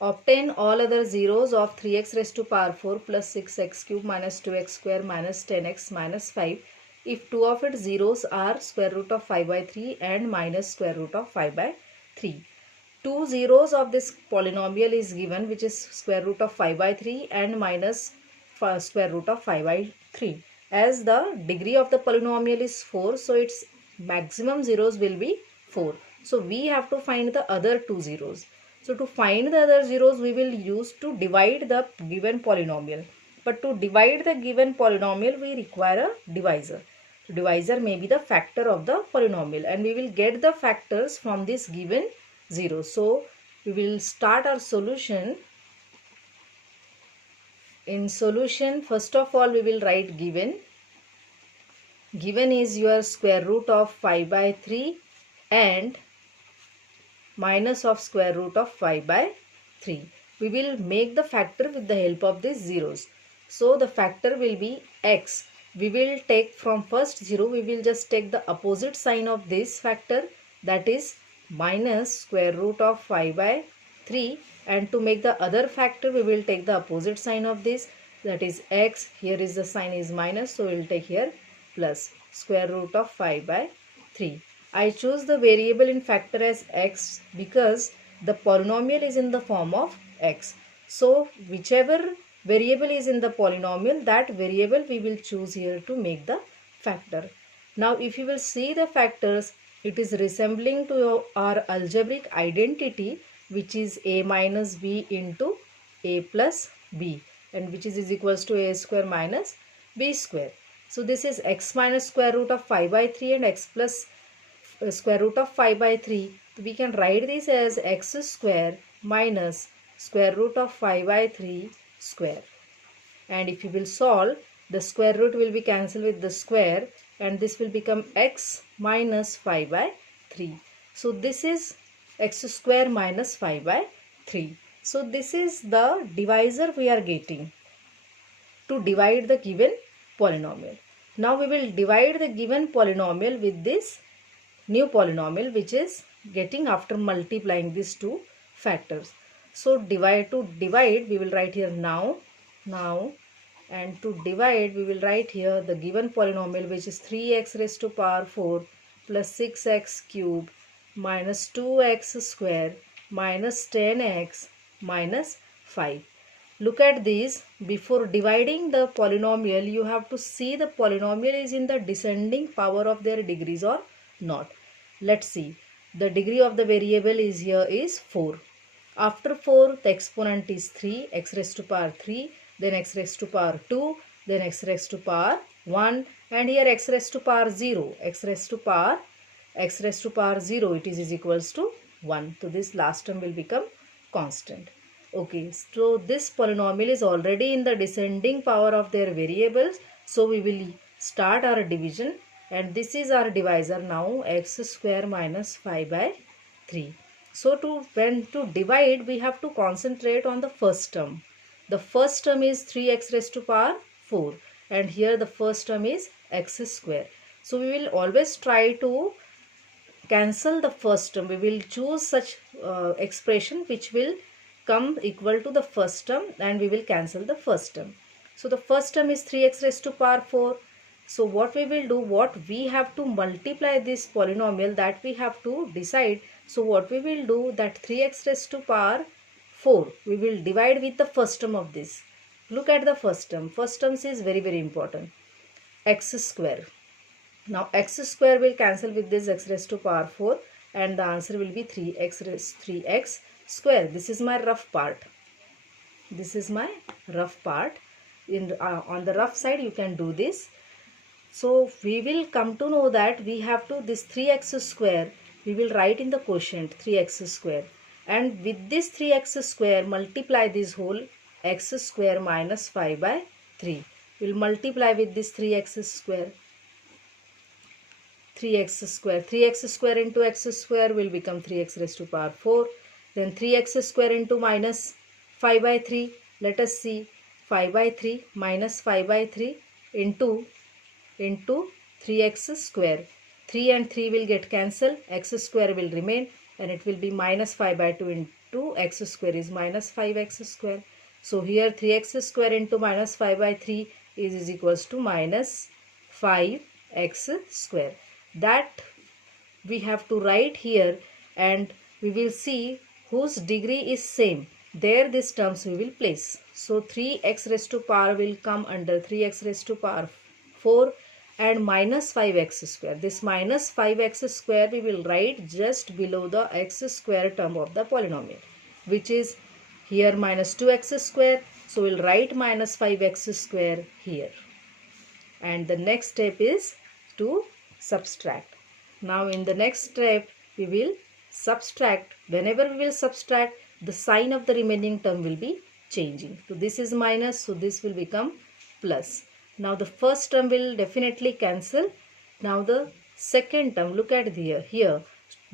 Obtain all other zeros of 3x raised to power 4 plus 6x cube minus 2x square minus 10x minus 5 if two of its zeros are square root of 5 by 3 and minus square root of 5 by 3. Two zeros of this polynomial is given, which is square root of 5 by 3 and minus square root of 5 by 3. As the degree of the polynomial is 4, so its maximum zeros will be 4. So we have to find the other two zeros. So to find the other zeros, we will use to divide the given polynomial. But to divide the given polynomial, we require a divisor. So divisor may be the factor of the polynomial, and we will get the factors from this given 0. So we will start our solution. In solution, first of all, we will write given. Given is your square root of 5 by 3 and minus of square root of 5 by 3. We will make the factor with the help of these zeros. So the factor will be x. We will take from first 0, we will just take the opposite sign of this factor, that is minus square root of 5 by 3, and to make the other factor we will take the opposite sign of this, that is x. Here is the sign is minus, so we will take here plus square root of 5 by 3. I choose the variable in factor as x because the polynomial is in the form of x. So whichever variable is in the polynomial, that variable we will choose here to make the factor. Now if you will see the factors, it is resembling to our algebraic identity, which is a minus b into a plus b, and which is equals to a square minus b square. So this is x minus square root of 5 by 3 and x plus square root of 5 by 3. So we can write this as x square minus square root of 5 by 3 square. And if you will solve, the square root will be cancelled with the square, and this will become x minus 5 by 3. So this is x square minus 5 by 3. So this is the divisor we are getting to divide the given polynomial. Now we will divide the given polynomial with this new polynomial, which is getting after multiplying these two factors. So to divide we will write here now, and to divide we will write here the given polynomial, which is 3x raised to power 4 plus 6x cube minus 2x square minus 10x minus 5. Look at these. Before dividing the polynomial, you have to see the polynomial is in the descending power of their degrees or not. Let's see. The degree of the variable is here is 4. After 4, the exponent is 3, x raised to power 3, then x raised to power 2, then x raised to power 1, and here x raised to power 0, x raised to power 0, it is equals to 1. So this last term will become constant. Okay, so this polynomial is already in the descending power of their variables. So we will start our division, and this is our divisor now, x square minus 5 by 3. So when to divide, we have to concentrate on the first term. The first term is 3x raised to power 4, and here the first term is x square. So we will always try to cancel the first term. We will choose such expression which will come equal to the first term, and we will cancel the first term. So the first term is 3x raised to power 4. So what we will do, what we have to multiply this polynomial, that we have to decide. So what we will do, that 3x raised to power 4 we will divide with the first term of this. Look at the first term. First term is very important, x square. Now x square will cancel with this x raised to power 4, and the answer will be 3x square. This is my rough part. This is my rough part. On the rough side you can do this. So we will come to know that we have to, this 3x square we will write in the quotient 3x square, and with this 3x square multiply this whole x square minus 5 by 3. We will multiply with this 3x square. 3x square into x square will become 3x raised to power 4. Then 3x square into minus 5 by 3. Let us see, 5 by 3 minus 5 by 3 into 3x square. 3 and 3 will get cancelled, x square will remain, and it will be minus 5 by 2 2x square is minus 5x square. So here 3x square into minus 5 by 3 is equals to minus 5x square. That we have to write here, and we will see whose degree is same. There these terms we will place. So 3x raised to power will come under 3x raised to power 4 and minus 5x square. This minus 5x square we will write just below the x square term of the polynomial, which is here minus 2x square. So we will write minus 5x square here. And the next step is to subtract. Now in the next step we will subtract. Whenever we will subtract, the sign of the remaining term will be changing. So this is minus, so this will become plus. Now the first term will definitely cancel. Now the second term, look at here.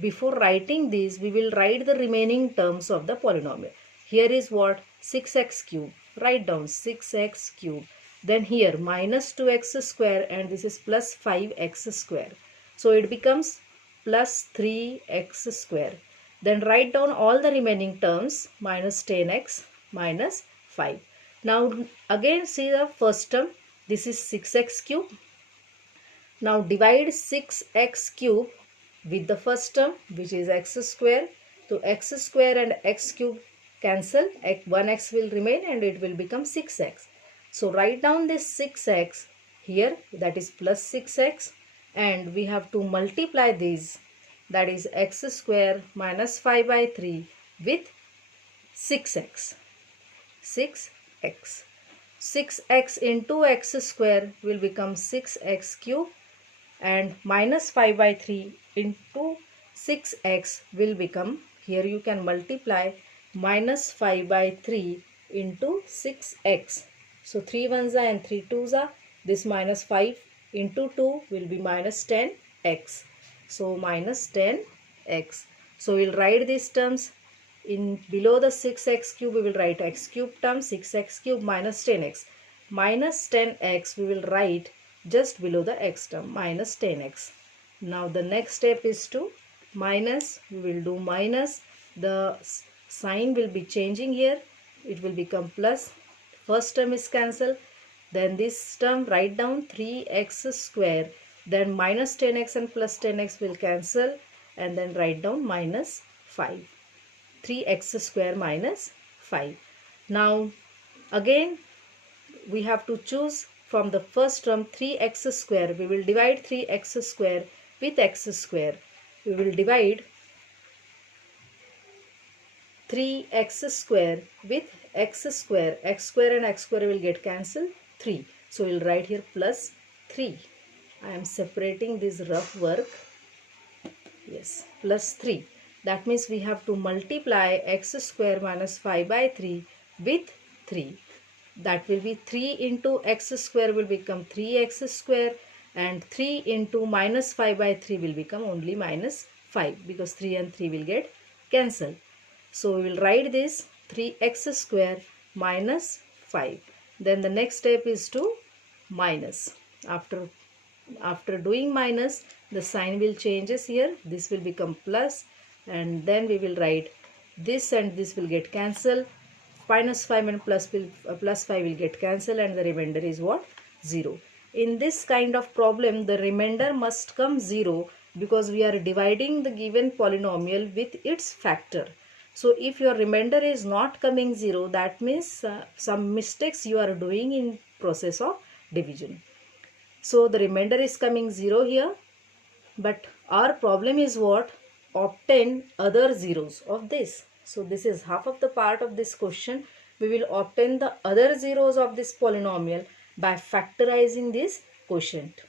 Before writing this, we will write the remaining terms of the polynomial. Here is what? 6x cube. Write down 6x cube. Then here minus 2x square, and this is plus 5x square. So it becomes plus 3x square. Then write down all the remaining terms, minus 10x minus 5. Now again see the first term. This is 6x cube. Now divide 6x cube with the first term, which is x square. So x square and x cube cancel. 1x will remain and it will become 6x. So write down this 6x here, that is plus 6x, and we have to multiply these, that is x square minus 5 by 3 with 6x. 6x into x square will become 6x cube, and minus 5 by 3 into 6x will become, here you can multiply minus 5 by 3 into 6x. So 3 ones are and 3 twos are. This minus 5 into 2 will be minus 10x. So minus 10x. So we will write these terms. In below the 6x cube we will write x cube term, 6x cube minus 10x. Minus 10x we will write just below the x term, minus 10x. Now the next step is to minus. We will do minus. The sign will be changing here. It will become plus. First term is cancelled. Then this term write down 3x square. Then minus 10x and plus 10x will cancel. And then write down minus 5. 3x square minus 5. Now again we have to choose from the first term 3x square. We will divide 3x square with x square. We will divide 3x square with x square. X square and x square will get cancelled. 3. So we will write here plus 3. I am separating this rough work. Yes, plus 3. That means we have to multiply x square minus 5 by 3 with 3. That will be 3 into x square will become 3x square, and 3 into minus 5 by 3 will become only minus 5, because 3 and 3 will get cancelled. So we will write this 3x square minus 5. Then the next step is to minus. After doing minus, the sign will changes here. This will become plus, and then we will write this and this will get cancelled. Minus 5 and plus 5 will get cancelled, and the remainder is what? 0. In this kind of problem, the remainder must come 0, because we are dividing the given polynomial with its factor. So if your remainder is not coming 0, that means some mistakes you are doing in process of division. So the remainder is coming 0 here, but our problem is what? Obtain other zeros of this. So this is half of the part of this question. We will obtain the other zeros of this polynomial by factorizing this quotient.